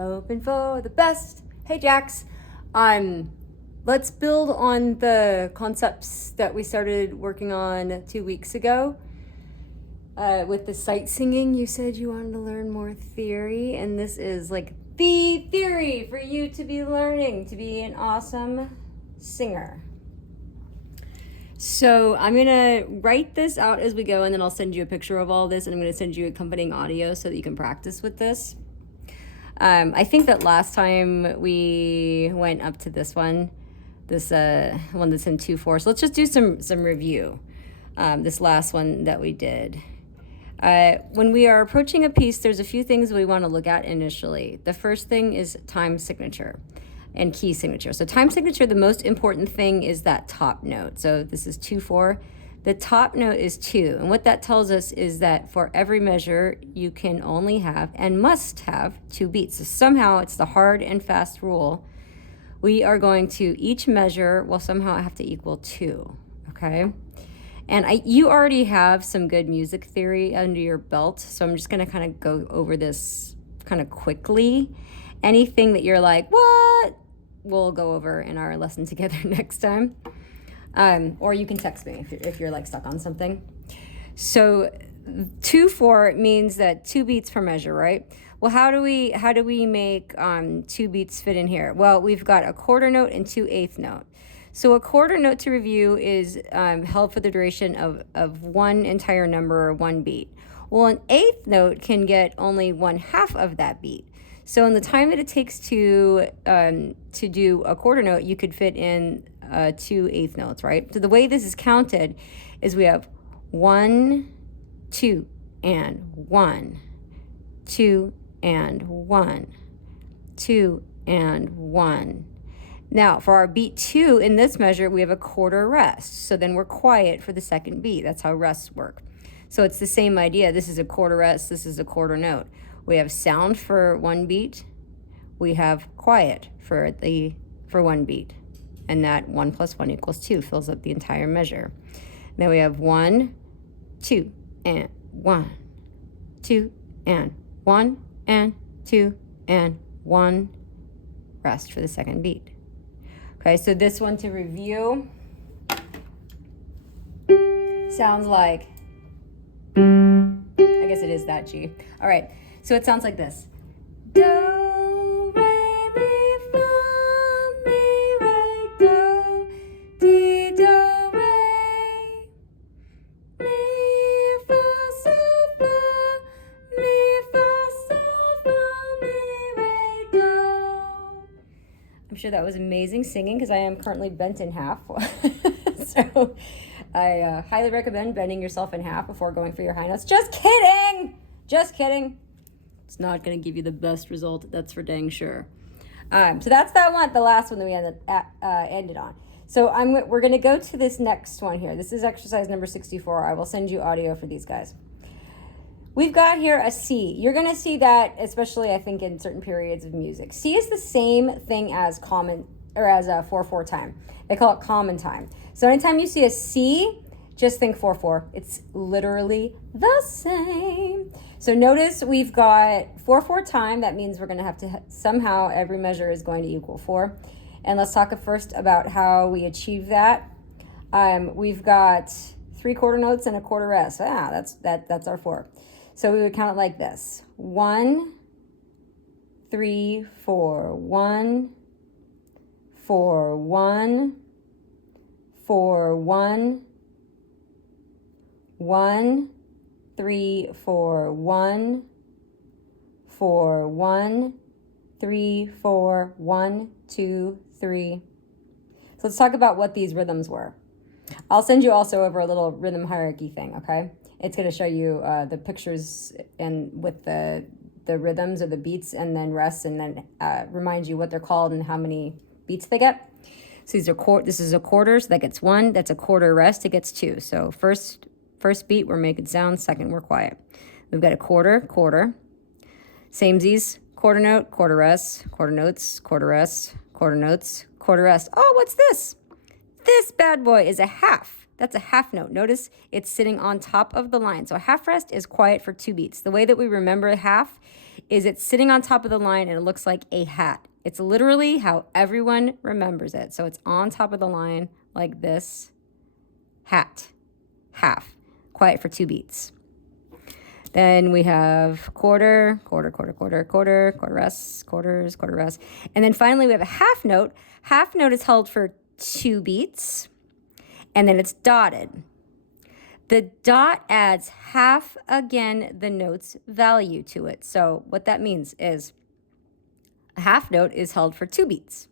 hoping for the best. Hey Jax, let's build on the concepts that we started working on 2 weeks ago. With the sight singing, you said you wanted to learn more theory, and this is like the theory for you to be learning to be an awesome singer. So I'm gonna write this out as we go, and then I'll send you a picture of all this, and I'm gonna send you accompanying audio so that you can practice with this. I think that last time we went up to this one that's in 2/4. So let's just do some review. This last one that we did. When we are approaching a piece, there's a few things we want to look at initially. The first thing is time signature and key signature. So time signature, the most important thing is that top note. So this is 2/4. The top note is 2. And what that tells us is that for every measure, you can only have and must have 2 beats. So somehow it's the hard and fast rule. We are going to each measure will somehow have to equal 2, okay? And you already have some good music theory under your belt, so I'm just gonna kind of go over this kind of quickly. Anything that you're like, what? We'll go over in our lesson together next time. Or you can text me if you're like stuck on something. So 2/4 means that 2 beats per measure, right? Well, how do we make 2 beats fit in here? Well, we've got a quarter note and 2 eighth note. So a quarter note to review is held for the duration of one entire number or 1 beat. Well, an eighth note can get only 1/2 of that beat. So in the time that it takes to do a quarter note, you could fit in 2 eighth notes, right? So the way this is counted is we have 1, 2, and 1, 2, and 1, 2, and 1. Now, for our beat 2 in this measure, we have a quarter rest. So then we're quiet for the second beat. That's how rests work. So it's the same idea. This is a quarter rest. This is a quarter note. We have sound for 1 beat. We have quiet for 1 beat. And that 1 + 1 = 2 fills up the entire measure. Then we have 1, 2, and 1, 2, and 1, and 2, and 1. Rest for the second beat. Okay, so this one to review sounds like, I guess it is that G. All right, so it sounds like this. Do, re, mi, fa, mi, re, do, di, do, re, mi, fa, sol, fa, mi, fa, sol, fa, mi, re, do. I'm sure that was amazing singing because I am currently bent in half. So I highly recommend bending yourself in half before going for your high notes. Just kidding! Just kidding. It's not going to give you the best result, that's for dang sure. So that's that one, the last one that we ended on. So we're going to go to this next one here. This is exercise number 64. I will send you audio for these guys. We've got here a C. You're going to see that, especially I think in certain periods of music. C is the same thing as common, or as a 4/4 time. They call it common time. So anytime you see a C, just think 4/4. It's literally the same. So notice we've got 4/4 time. That means we're going to have to somehow every measure is going to equal 4. And let's talk first about how we achieve that. We've got 3 quarter notes and a quarter rest. That's our 4. So we would count it like this. 1, 3, 4, 1, 4, 1, 4, 1, 1, 3, 4, 1, 4, 1, 3, 4, 1, 2, 3. So let's talk about what these rhythms were. I'll send you also over a little rhythm hierarchy thing, okay? It's going to show you the pictures and with the rhythms or the beats and then rests, and then remind you what they're called and how many beats they get. So this is a quarter, so that gets 1. That's a quarter rest, it gets 2. So first beat, we're making sound. Second, we're quiet. We've got a quarter. Samesies, quarter note, quarter rest, quarter notes, quarter rest, quarter notes, quarter rest. Oh, what's this? This bad boy is a half. That's a half note. Notice it's sitting on top of the line. So a half rest is quiet for 2 beats. The way that we remember half is it's sitting on top of the line and it looks like a hat. It's literally how everyone remembers it. So it's on top of the line like this. Hat. Half. Quiet for 2 beats. Then we have quarter, quarter, quarter, quarter, quarter, quarter rest, quarters, quarter rest. And then finally we have a half note. Half note is held for 2 beats. And then it's dotted. The dot adds half again the note's value to it. So what that means is a half note is held for 2 beats.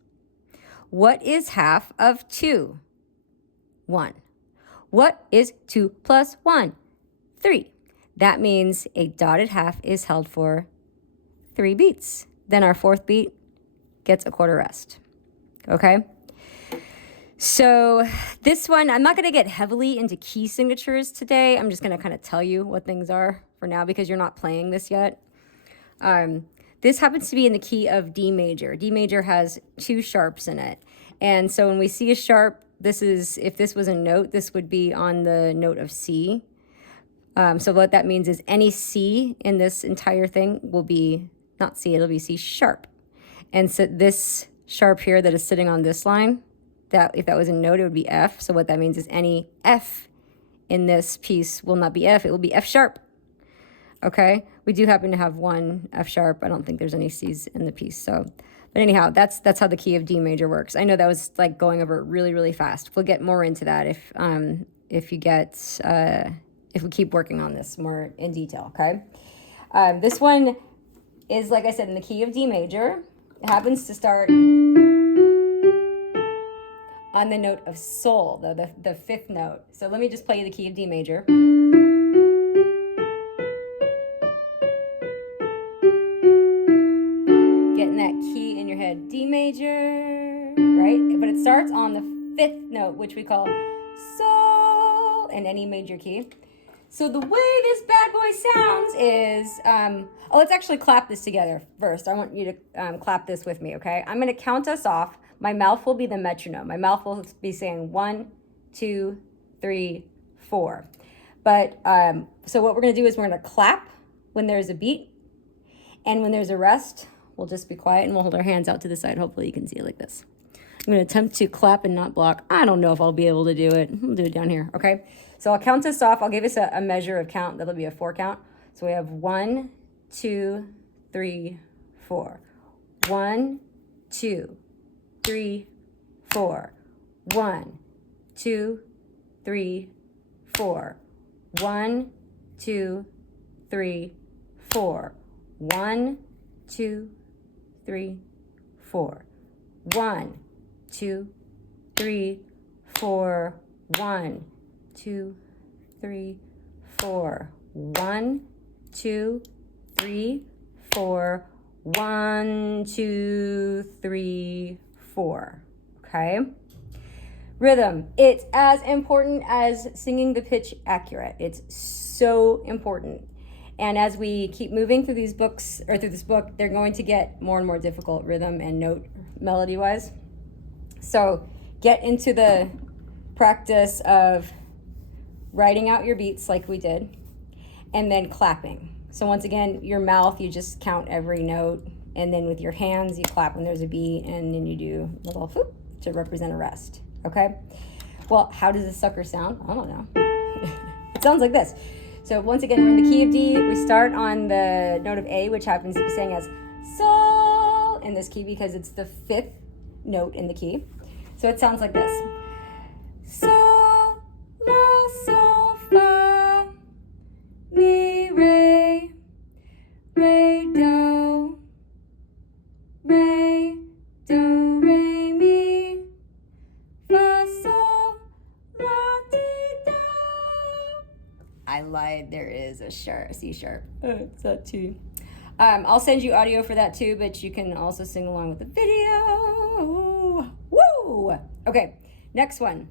What is half of 2? 1. What is 2 plus 1? 3. That means a dotted half is held for 3 beats. Then our 4th beat gets a quarter rest. Okay? So this one, I'm not going to get heavily into key signatures today. I'm just going to kind of tell you what things are for now because you're not playing this yet. This happens to be in the key of D major. D major has 2 sharps in it. And so when we see a sharp, this is, if this was a note, this would be on the note of C. So what that means is any C in this entire thing will be not C, it'll be C sharp. And so this sharp here that is sitting on this line, that if that was a note, it would be F. So what that means is any F in this piece will not be F, it will be F sharp. Okay, we do happen to have 1 F sharp. I don't think there's any C's in the piece. So, but anyhow, that's how the key of D major works. I know that was like going over really, really fast. We'll get more into that if you get if we keep working on this more in detail. Okay, this one is, like I said, in the key of D major. It happens to start on the note of sol, the 5th note. So let me just play you the key of D major. Getting that key in your head, D major, right? But it starts on the 5th note, which we call sol in any major key. So the way this bad boy sounds is, let's actually clap this together first. I want you to clap this with me, okay? I'm going to count us off. My mouth will be the metronome. My mouth will be saying 1, 2, 3, 4. But so what we're going to do is we're going to clap when there's a beat. And when there's a rest, we'll just be quiet and we'll hold our hands out to the side. Hopefully you can see it like this. I'm going to attempt to clap and not block. I don't know if I'll be able to do it. I'll do it down here, okay? So I'll count us off. I'll give us a measure of count. That'll be a 4 count. So we have 1, 2, 3, 4. 1, 2, 3, 4. 1, 2, 3, 4. 1, 2, 3, 4. 1, 2, 3, 4. 1, 2, 3, 4. 1, 2, 3, 4. 1, 2, 3, 4. 1, 2, 3, 4. Okay? Rhythm. It's as important as singing the pitch accurate. It's so important. And as we keep moving through these books, or through this book, they're going to get more and more difficult rhythm and note melody-wise. So get into the practice of writing out your beats like we did, and then clapping. So once again, your mouth, you just count every note, and then with your hands, you clap when there's a beat, and then you do a little whoop to represent a rest, okay? Well, how does this sucker sound? I don't know. It sounds like this. So once again, we're in the key of D. We start on the note of A, which happens to be sang as sol in this key because it's the 5th note in the key. So it sounds like this. Sol, la, sol, fa, mi, re, re, do, re, do, re, mi, fa, sol, la, ti, do. I lied, there is a sharp, C sharp. It's that too. I'll send you audio for that too, but you can also sing along with the video. Woo! Okay, next one.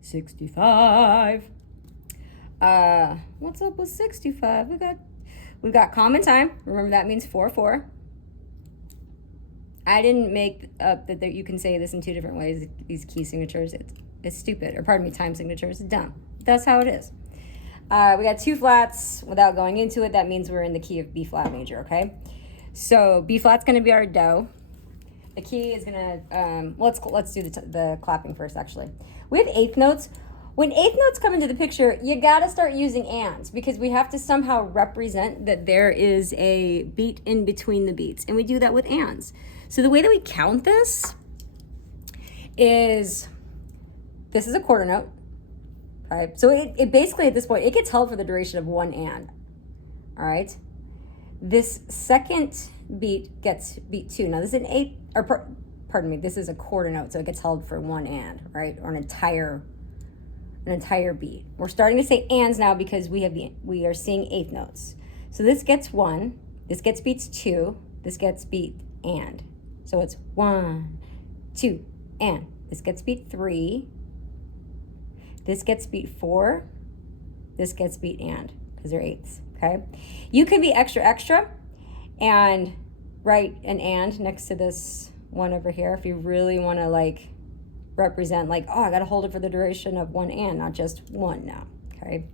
65. What's up with 65? We've got common time. Remember that means 4/4. I didn't make up that you can say this in 2 different ways. These key signatures, it's stupid. Or pardon me, time signatures. It's dumb. That's how it is. We got 2 flats. Without going into it, that means we're in the key of B flat major, okay? So B flat's gonna be our do. The key is gonna, let's do the clapping first actually. We have eighth notes. When eighth notes come into the picture, you gotta start using ands because we have to somehow represent that there is a beat in between the beats. And we do that with ands. So the way that we count this is, this is a quarter note, right? So it basically at this point, it gets held for the duration of one and, all right? This second beat gets beat 2. Now this is an eighth, or pardon me, this is a quarter note, so it gets held for one and, right? Or an entire beat. We're starting to say ands now because we are seeing eighth notes. So this gets 1, this gets beats 2, this gets beat and. So it's 1, 2, and. This gets beat 3, this gets beat 4, this gets beat and, because they're eighths, okay? You can be extra and write an and next to this one over here if you really want to like represent like, oh, I got to hold it for the duration of one and, not just one now, okay?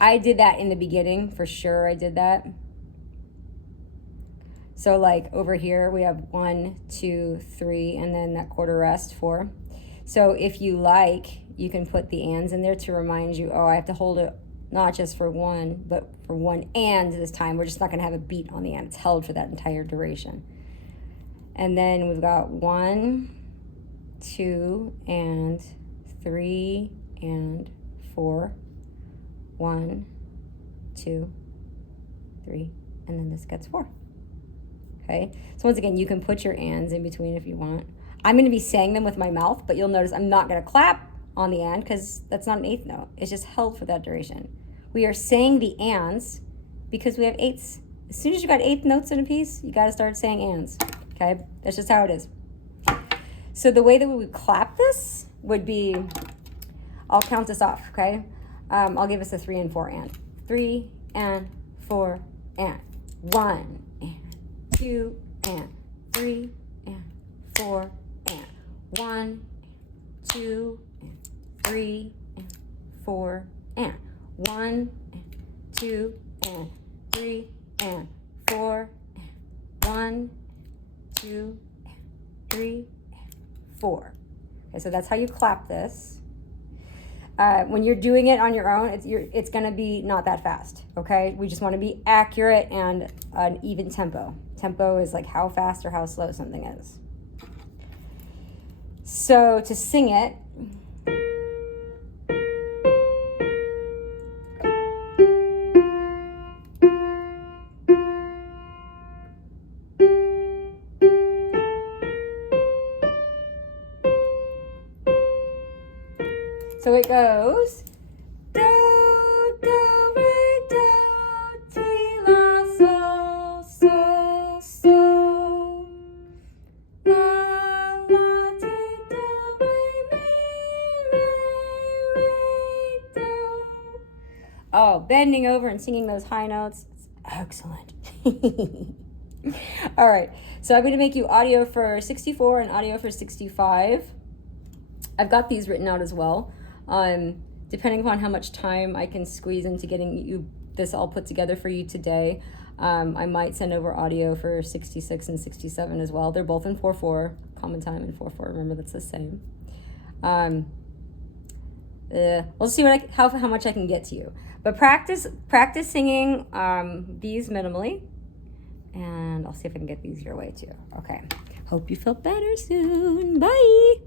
I did that in the beginning, for sure I did that. So like over here, we have 1, 2, 3, and then that quarter rest, 4. So if you like, you can put the ands in there to remind you, oh, I have to hold it not just for one, but for one and this time. We're just not gonna have a beat on the and. It's held for that entire duration. And then we've got 1, 2, and 3, and 4. 1, 2, 3, and then this gets 4. Okay, so once again, you can put your ands in between if you want. I'm going to be saying them with my mouth, but you'll notice I'm not going to clap on the and because that's not an eighth note. It's just held for that duration. We are saying the ands because we have eighths. As soon as you got eighth notes in a piece, you got to start saying ands. Okay, that's just how it is. So the way that we would clap this would be, I'll count this off, okay? I'll give us a 3 and 4 and. 3 and 4 and. 1 and 2 and 3 and 4 and. 1, 2 and 3 and 4 and. 1 and 2 and 3 and 4 and. 1, 2 and 3 and 4. Okay, so that's how you clap this. When you're doing it on your own, it's going to be not that fast, okay? We just want to be accurate and an even tempo. Tempo is like how fast or how slow something is. So to sing it, so it goes do, do, re, do, ti, la, sol, sol, sol, la, la, ti, do, re, mi, re, do. Oh, bending over and singing those high notes. It's excellent. All right, so I'm going to make you audio for 64 and audio for 65. I've got these written out as well. Depending upon how much time I can squeeze into getting you this all put together for you today, I might send over audio for 66 and 67 as well. They're both in 4/4, common time in 4/4. Remember, that's the same. We'll see how much I can get to you. But practice singing these minimally, and I'll see if I can get these your way too. Okay. Hope you feel better soon. Bye.